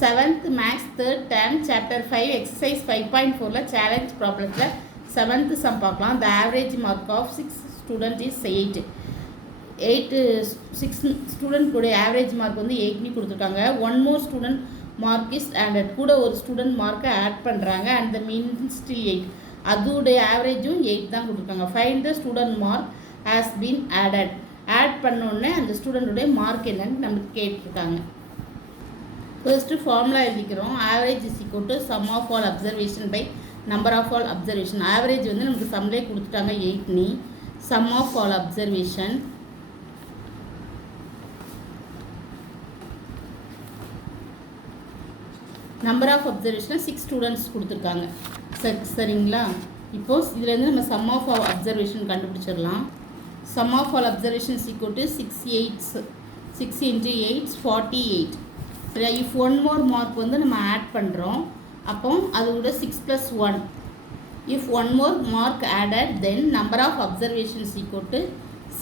7th Max 3rd term Chapter 5 Exercise 5.4 Challenge Problemத்தில் 7th sum பார்க்கலாம். The average mark of 6 student is 8. 6 student கூட average mark வந்து 8 கொடுத்துருக்காங்க. One more student mark is added. கூட ஒரு student mark add பண்ணுறாங்க and the mean still 8. அதோடைய ஆவரேஜும் 8 தான் கொடுத்துருக்காங்க. Find the student mark has been added. Add பண்ணோடனே அந்த ஸ்டூடெண்ட்டுடைய மார்க் என்னன்னு நமக்கு கேட்டிருக்காங்க. ஃபர்ஸ்ட்டு ஃபார்முலா எழுதிக்கிறோம். Average is equal to sum of all observation by number of all observation. Average வந்து நமக்கு சம்லே கொடுத்துட்டாங்க 8 sum of all observation number of observation 6 students கொடுத்துருக்காங்க. சரிங்களா? இப்போது இதுலேருந்து நம்ம சம் ஆஃப் ஆல் அப்சர்வேஷன் கண்டுபிடிச்சிடலாம். Sum of all observation is equal to 6 into 8 48. சரியா? if one more mark வந்து நம்ம ஆட் பண்ணுறோம். அப்போ அதோட 6 plus 1. if one more mark added then number of observation is equal to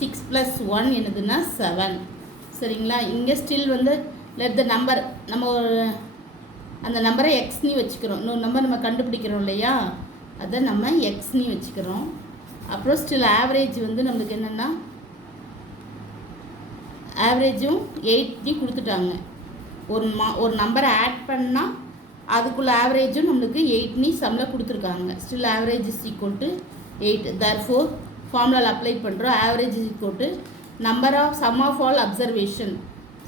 6 plus 1 என்னதுன்னா 7. சரிங்களா? இங்கே ஸ்டில் வந்து let the number நம்ம அந்த நம்பரை எக்ஸ்னி வச்சுக்கிறோம். இன்னொரு நம்பர் நம்ம கண்டுபிடிக்கிறோம் இல்லையா, அதை நம்ம எக்ஸ்னி வச்சுக்கிறோம். அப்புறம் ஸ்டில் ஆவரேஜ் வந்து நம்மளுக்கு என்னென்னா ஆவரேஜும் 8 கொடுத்துட்டாங்க. ஒரு நம்பரை ஆட் பண்ணால் அதுக்குள்ள ஆவரேஜும் நம்மளுக்கு 8 சம்மில் கொடுத்துருக்காங்க. Still average is equal to 8. Therefore ஃபார்முலாவில் அப்ளை பண்ணுறோம். Average is equal to number of sum of all observation.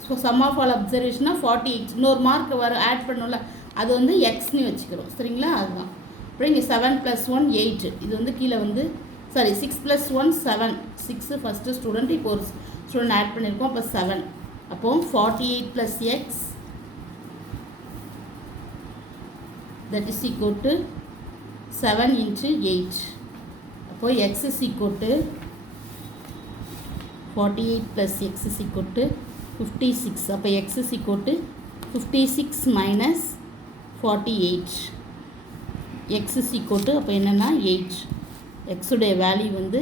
So sum of all அப்சர்வேஷனா 48. இன்னொரு மார்க் ஆட் பண்ணோம்ல, அது வந்து எக்ஸ்னு வச்சுக்கிறோம். சரிங்களா? அதுதான். அப்புறம் இங்கே 7 + 1 8. இது வந்து கீழே வந்து 6 + 1 7. 6 ஃபஸ்ட்டு ஸ்டூடெண்ட், இப்போ ஒரு ஸ்டூடெண்ட் ஆட் பண்ணியிருக்கோம். அப்போ 7. அப்போது 48 + x that is equal to 7 into 8. அப்போது x is equal to 48 + x is equal to 56. அப்போ x is equal to 56 minus 48. x is equal to அப்போ என்னென்னா 8. x உடைய வேல்யூ வந்து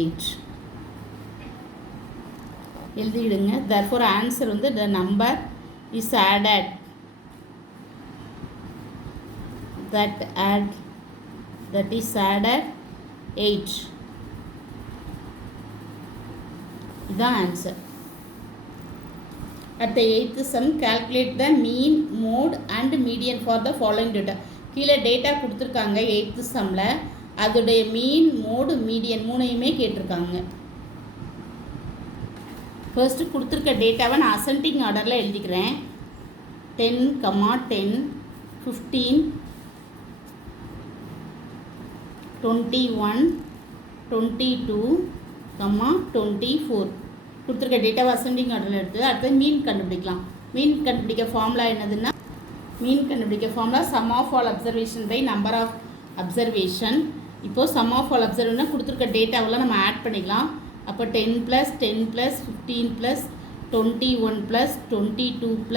8 எழுதிடுங்க. therefore ஆன்சர் வந்து the number is added that is added 8. இதுதான் answer. at the 8th sum calculate the mean, mode and median for the following data. கீழே data கொடுத்துருக்காங்க 8th சம்மில். அதோடைய மீன், மோடு, மீடியன் மூணையுமே கேட்டிருக்காங்க. ஃபர்ஸ்ட்டு கொடுத்துருக்க டேட்டாவை நான் அசெண்டிங் ஆர்டரில் எழுதிக்கிறேன். 10, 10, 15, 21, 22, 24 கொடுத்துருக்க டேட்டாவை அசெண்டிங் ஆர்டரில் எடுத்து அடுத்தது மீன் கண்டுபிடிக்கலாம். மீன் கண்டுபிடிக்க ஃபார்முலா என்னதுன்னா, மீன் கண்டுபிடிக்க formula sum of all observation by number of observation. இப்போது சம் ஆஃப் ஆல் அப்சர்வேஷன் கொடுத்துருக்க டேட்டாவெல்லாம் நம்ம ஆட் பண்ணிக்கலாம். அப்போ 10 + 10 + 15 + 21 + 22 +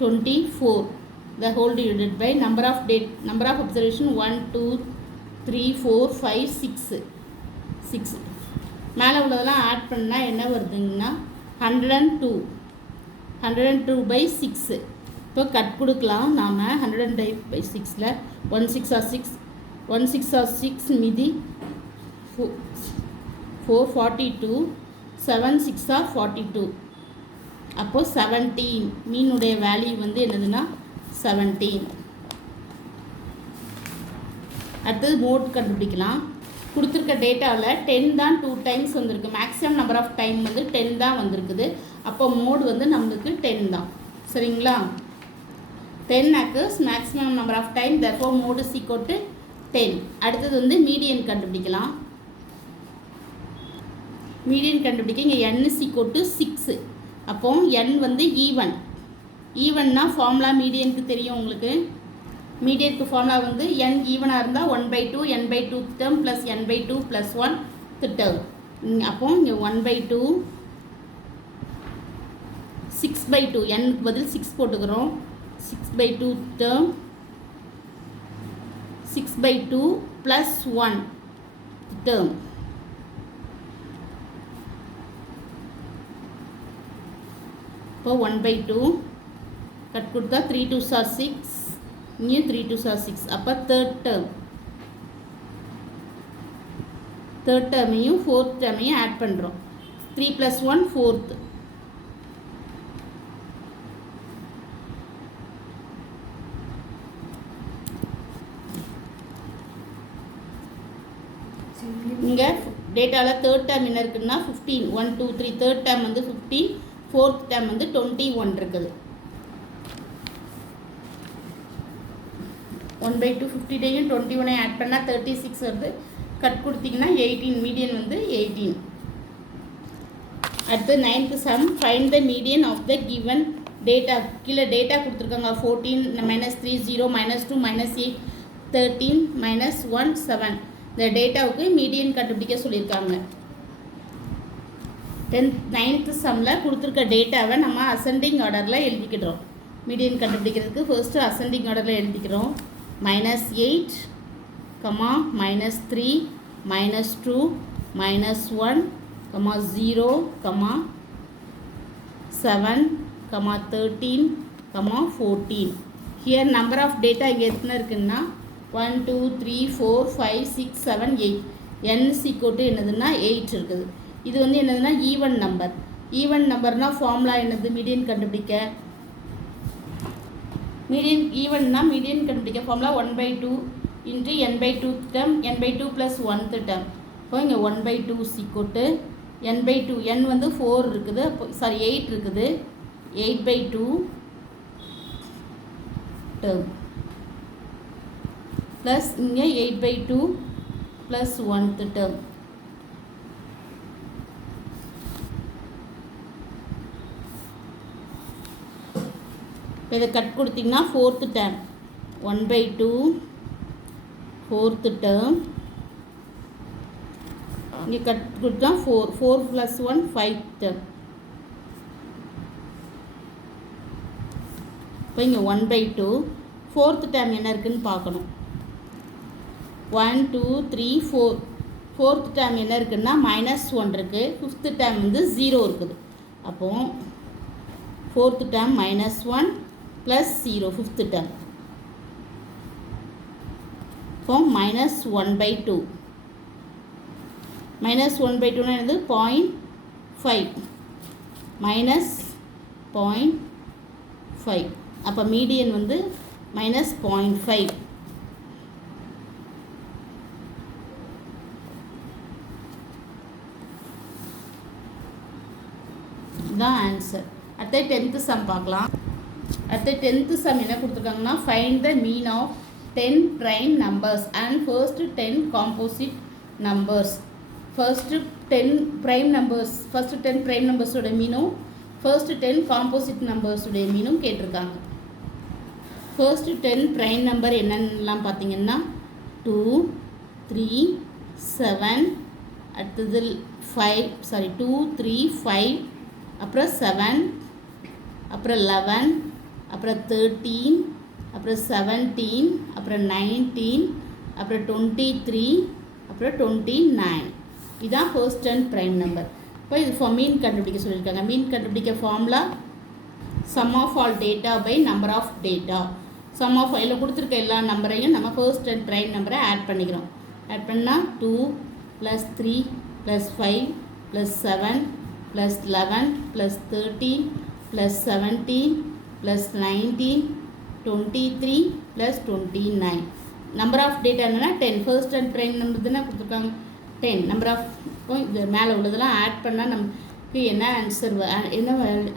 24 the whole divided by number of observation 1 2 3 4 5 6. மேலே உள்ளதெல்லாம் ஆட் பண்ணால் என்ன வருதுங்கன்னா 102/6. இப்போ கட் கொடுக்கலாம் நாம். 102/6ல் 1 6 are 6, 1 6 are 6, மீதி 4 42, 7 6 are 42. அப்போது 17 மீனுடைய வேல்யூ வந்து என்னதுன்னா 17. அடுத்தது மோட் கண்டுபிடிக்கலாம். கொடுத்துருக்க டேட்டாவில் 10 தான் 2 டைம்ஸ் வந்திருக்கு. மேக்ஸிமம் நம்பர் ஆஃப் டைம் வந்து 10 தான் வந்திருக்குது. அப்போ மோடு வந்து நம்மளுக்கு 10 தான். சரிங்களா? 10 occurs maximum number of time, therefore mode is equal to 10. அடுத்தது வந்து மீடியன் கண்டுபிடிக்கலாம். மீடியன் கண்டுபிடிக்க இங்கே n is equal to 6. அப்போ n வந்து ஈவன்னா ஃபார்முலா மீடியனுக்கு தெரியும் உங்களுக்கு. மீடியனுக்கு ஃபார்முலா வந்து n ஈவனாக இருந்தால் 1/2 n/2 term plus n/2 plus 1 term. அப்போ இங்கே 1/2 6/2 n-க்கு பதில் 6 போட்டுக்கிறோம். 6/2 term 6/2 plus 1 term. இப்போ 1/2 கட் கொடுத்தா 3 2s are 6, இங்கேயும் 3 2s are 6. அப்போ தேர்ட் டேர்மையும் ஃபோர்த் டேர்மையும் ஆட் பண்ணுறோம். 3 + 1 4th. இங்கே டேட்டாவில் தேர்ட் டேர்ம் என்ன இருக்குதுன்னா 15 1 2 3 தேர்ட் டேர்ம் வந்து 15, ஃபோர்த் டேர்ம் வந்து 21 இருக்குது. 1/2 50டையும் 21 ஆட் பண்ணால் 36 வருது. கட் கொடுத்தீங்கன்னா 18, மீடியன் வந்து 18. அடுத்து 9th sum, find the median of the given data. கீழே டேட்டா கொடுத்துருக்காங்க 14 -3 0 -2 -8 13 -1 7. இந்த டேட்டாவுக்கு மீடியன் கண்டுபிடிக்க சொல்லியிருக்காங்க. 9th சம்மில் கொடுத்துருக்க டேட்டாவை நம்ம அசெண்டிங் ஆர்டரில் எழுதிக்கிட்டோம். மீடியன் கண்டுபிடிக்கிறதுக்கு ஃபர்ஸ்ட்டு அசெண்டிங் ஆர்டரில் எழுதிக்கிறோம். -8, -3, -2, -1, -0, 7, 13, 14. Here number of data இங்கே எத்தனை இருக்குன்னா 1 2 3 4 5 6 7 8. n = என்னதுன்னா 8 இருக்குது. இது வந்து என்னதுன்னா ஈவன் நம்பர். ஈவன் நம்பர்னால் ஃபார்முலா என்னது? மீடியன் கண்டுபிடிக்க மீடியன் கண்டுபிடிக்க formula 1/2 × n/2 term, n/2 + 1th term. இப்போ இங்கே 1/2 = n/2, n வந்து 4 இருக்குது, சாரி 8 இருக்குது, 8/2 டேர்ம் ப்ளஸ் இங்கே 8/2 + 1th டேர்ம். இப்போ இதை கட் கொடுத்திங்கன்னா ஃபோர்த்து டேர்ம் 1/2 4th டேர்ம். இங்கே கட் கொடுத்தா 4 + 1 5th டேர்ம். இப்போ இங்கே 1/2 4th டேர்ம் என்ன இருக்குதுன்னு பார்க்கணும். 1 2 3 4 4th டேர்ம் என்ன இருக்குதுன்னா -1 இருக்குது, 5th டேர்ம் வந்து 0 இருக்குது. அப்போது 4th டேர்ம் -1 + 0 5th டேர்ம். இப்போ -1/2 -1/2னா என்னது? 0.5 -0.5. அப்போ மீடியன் வந்து -0.5. இதுதான் ஆன்சர். அடுத்த 10th சம் பார்க்கலாம். அடுத்த 10th சம் என்ன கொடுத்துருக்காங்கன்னா find the mean of 10 prime numbers and first 10 composite numbers. first 10 prime numbers ஓட மீனும் first 10 composite numbers உடைய மீனும் கேட்டிருக்காங்க. first 10 prime number என்னென்னலாம் பார்த்தீங்கன்னா 2 3 7, அடுத்தது 2 3 5, அப்புறம் 7, அப்புறம் 11, அப்புறம் 13, அப்புறம் 17, அப்புறம் 19, அப்புறம் 23, அப்புறம் 29. இதுதான் ஃபர்ஸ்ட் 10 ப்ரைம் நம்பர். இப்போ இது மீன் கண்டுபிடிக்க சொல்லியிருக்காங்க. மீன் கண்டுபிடிக்க formula sum of all data by number of data. Sum of இதில் கொடுத்துருக்க எல்லா நம்பரையும் நம்ம ஃபர்ஸ்ட் 10 ப்ரைம் நம்பரை ஆட் பண்ணிக்கிறோம். ஆட் பண்ணால் 2 + 3 + 5 + 7 + 11 + 13 + 17 + 19 23 + 29. நம்பர் ஆஃப் டேட்டா என்னென்னா 10. ஃபர்ஸ்ட் 10 ப்ரைம் நம்பர் தானே கொடுத்துருக்காங்க 10. நம்பர் ஆஃப் இது மேலே உள்ளதெல்லாம் ஆட் பண்ணால் நமக்கு என்ன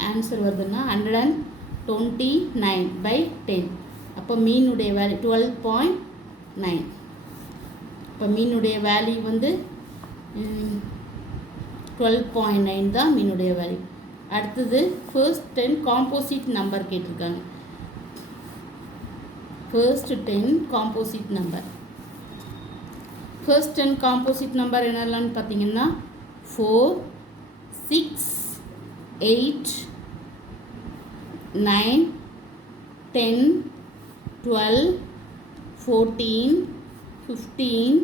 ஆன்சர் வருதுன்னா 129/10. அப்போ மீனுடைய வேல்யூ 12.9. இப்போ மீனுடைய வேல்யூ வந்து 12.9 தான் மீனுடைய வேல்யூ. அடுத்தது ஃபர்ஸ்ட் 10 காம்போசிட் நம்பர் கேட்டிருக்காங்க. First 10 composite number. First 10 composite number என்னெல்லாம்னு பார்த்தீங்கன்னா 4 6 8 9 10 12 14 15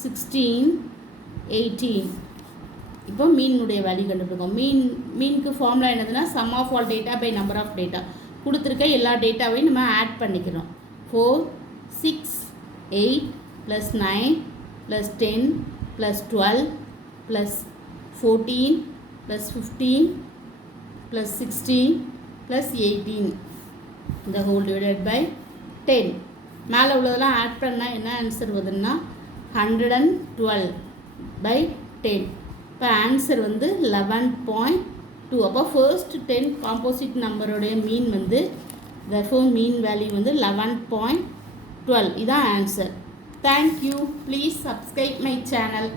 16 18. இப்போ மீனுடைய வேல்யூ கண்டுபிடிக்கும். மீனுக்கு ஃபார்முலா என்னதுன்னா sum of all data by number of data. கொடுத்துருக்க எல்லா டேட்டாவையும் நம்ம ஆட் பண்ணிக்கிறோம். 4, 6, 8 + 9 + 10 + 12 + 14 + 15 + 16 + 18 the whole divided by 10. மேலே உள்ளதெல்லாம் ஆட் பண்ணால் என்ன ஆன்சர் வருதுன்னா 112/10. இப்போ ஆன்சர் வந்து 11.2. அப்போ ஃபர்ஸ்ட் 10 காம்போசிட் நம்பருடைய மீன் வந்து therefore மீன் வேல்யூ வந்து 11.12. இதான் answer. Thank you. Please subscribe my channel.